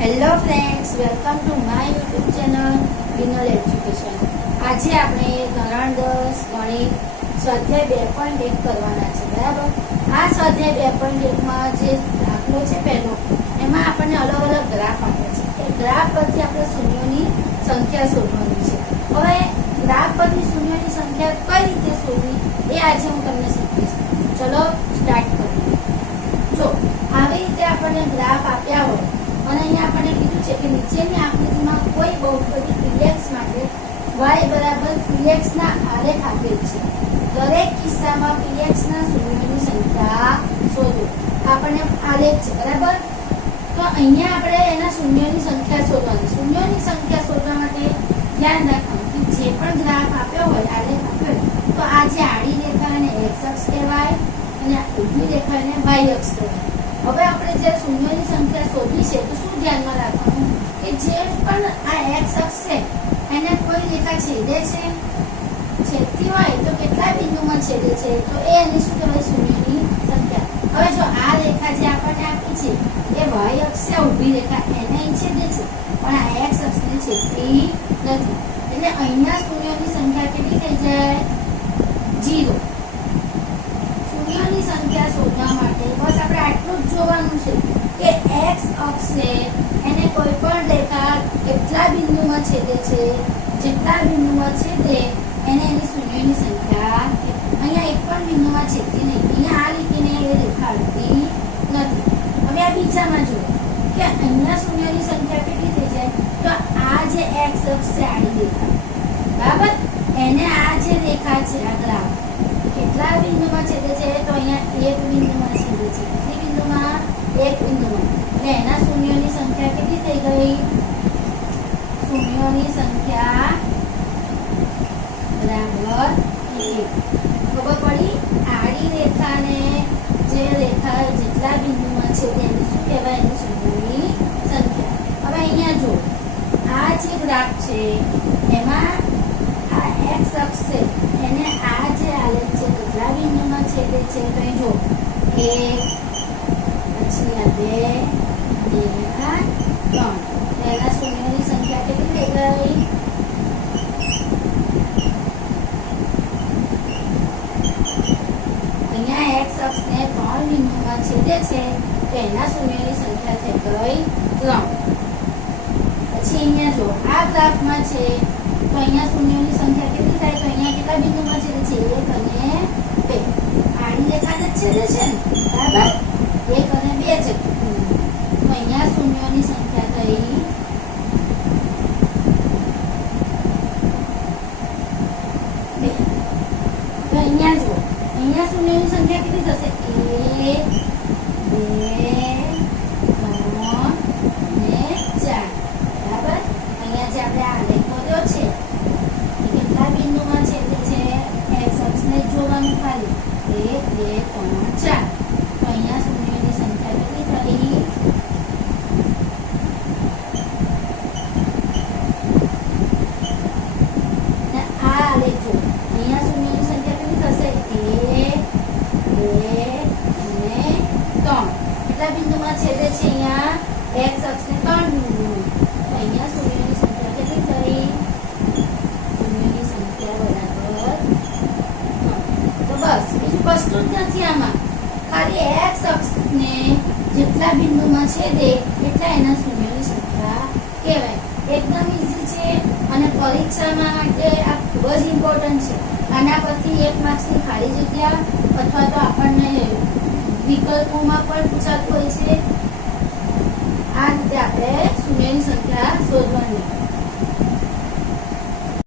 Hello friends, welcome to my YouTube channel Vinal education. આજે આપણે ધોરણ 10 ગણિત સ્વાધ્યાય 2.1 કરવાના છે, બરાબર. આ સ્વાધ્યાય 2.1 માં જે દાખલો છે પહેલો, એમાં આપણને અલગ અલગ ગ્રાફ આપે છે. એ ગ્રાફ પરથી આપણે શૂન્યોની સંખ્યા શોધવાની છે. હવે ગ્રાફ પરથી શૂન્યોની સંખ્યા કઈ રીતે શોધવી એ આજે હું તમને શીખવીશ. ચલો સ્ટાર્ટ કરીએ. જો આવી રીતે આપણને ગ્રાફ આપ્યા હોય અને અહીંયા આપણને કીધું છે કે નીચેની આકૃતિમાં કોઈ બહુપદી px માટે y બરાબર px ના આલેખ આપેલ છે. દરેક કિસ્સામાં px ના શૂન્યોની સંખ્યા શોધો. આપણને આલેખ છે, બરાબર. તો અહીંયા આપણે એના શૂન્યોની સંખ્યા શોધવાની. શૂન્યોની સંખ્યા શોધવા માટે ધ્યાન રાખવાનું કે જે પણ ગ્રાફ આપ્યો હોય, આલેખ આપ્યો હોય, તો આ જે આડી રેખા એને x અક્ષ કહેવાય અને ઊભી રેખા એને y અક્ષ કહેવાય. હવે આપણે જે શૂન્યોની સંખ્યા શોધવી છે તો શું ધ્યાનમાં રાખવાનું કે જે પણ આ x અક્ષ છે એને કોઈ રેખા છેદે છે, છેદતી હોય તો કેટલા બિંદુમાં છેદે છે, તો એ એની શું કહેવાય, શૂન્યની સંખ્યા. હવે જો આ રેખા જે આપણને આપી છે એ y અક્ષ છે, ઊભી રેખા એને છેદે છે, પણ આ x અક્ષને છેદતી નથી. એટલે અહીંયા શૂન્યોની સંખ્યા કેટલી થઈ જાય, 0. શૂન્યોની સંખ્યા શોધવા માટે બસ આપણે આટલું જ જોવાનું છે કે x અક્ષ છે એને કોઈ પણ રેખા કેટલા બિંદુમાં છેદે છે, જેટલા બિંદુમાં છેદે એને એની શૂન્યોની સંખ્યા. અહીંયા એક પણ બિંદુમાં છેદતી નહીં. અહીંયા આ લીટીને એ રેખા આવતી નથી. હવે આ બીજામાં જુઓ કે અહીંયા શૂન્યોની સંખ્યા કેટલી થઈ જાય, તો આ જે x અક્ષ છે આડી રેખા, બરાબર, એને આ જે રેખા છે આ ગ્રાફ કેટલા બિંદુમાં છેદે છે, તો અહીંયા એક બિંદુમાં છેદે છે. કેટલી બિંદુમાં, એક બિંદુમાં. એટલે એના શૂન્યોની સંખ્યા કેટલી થઈ ગઈ, શૂન્યોની સંખ્યા બરાબર 1. ખબર પડી. આડી રેખાને જે રેખા જેટલા બિંદુમાં છેદે એને શું કહેવાય, એની શૂન્યોની સંખ્યા. હવે અહીંયા જો આ જે ગ્રાફ છે એમાં આ x અક્ષ છે એને આ જે આલેખ છે કેટલા બિંદુમાં છેદે છે, તો અહીં જો 1, પછી આ 2 અને આ 3. એના શૂન્યોની સંખ્યા કેટલી થઈ ગઈ, અહીંયા x અક્ષને 3 બિંદુમાં છેદે છે તો એના શૂન્યોની સંખ્યા થઈ ગઈ 3. પછી અહીંયા જો આ ગ્રાફમાં છે તો અહીંયા શૂન્યોની સંખ્યા કેટલી થાય, તો અહીંયા કેટલા બિંદુમાં છેદે છે, 1 અને 2. આડી રેખાને છેદે છે ને, બરાબર, 1 અને 2 છે. તો અહીંયા શૂન્યોની સંખ્યા થઈ 2. તો અહીંયા જો અહીંયા શૂન્યોની સંખ્યા કેટલી થશે, 1, 2, 3 અને 4. બરાબર. અહીંયા જે આપણે આલેખ કર્યો છે એ કેટલા બિંદુમાં છેદે છે, x અક્ષને જોવાનું ખાલી, 1, 2, 3, 4. તો અહીંયા શૂન્યોની સંખ્યા કેટલી થઈ, ને આ આલેખ જો અહીંયા શૂન્યોની સંખ્યા કેટલી થશે, 1, 2 અને 3. કેટલા બિંદુમાં છેદે છે, અહીંયા x અક્ષને 3 બિંદુમાં. તો અહીંયા શૂન્યોની સંખ્યા કેટલી થઈ, શૂન્યોની સંખ્યા બરાબર 3. તો બસ બીજું કશું જ નથી આમાં. ખાલી x અક્ષને જેટલા બિંદુમાં છેદે એટલા એના શૂન્યોની સંખ્યા કહેવાય. એકદમ ઈઝી છે અને પરીક્ષામાં માટે આ ખૂબ જ ઇમ્પોર્ટન્ટ છે. આના પરથી 1 માર્ક્સની ખાલી જગ્યા અથવા તો આપણને વિકલ્પોમાં પણ પૂછાતું હોય છે. આ રીતે આપણે શૂન્યની સંખ્યા શોધવાની.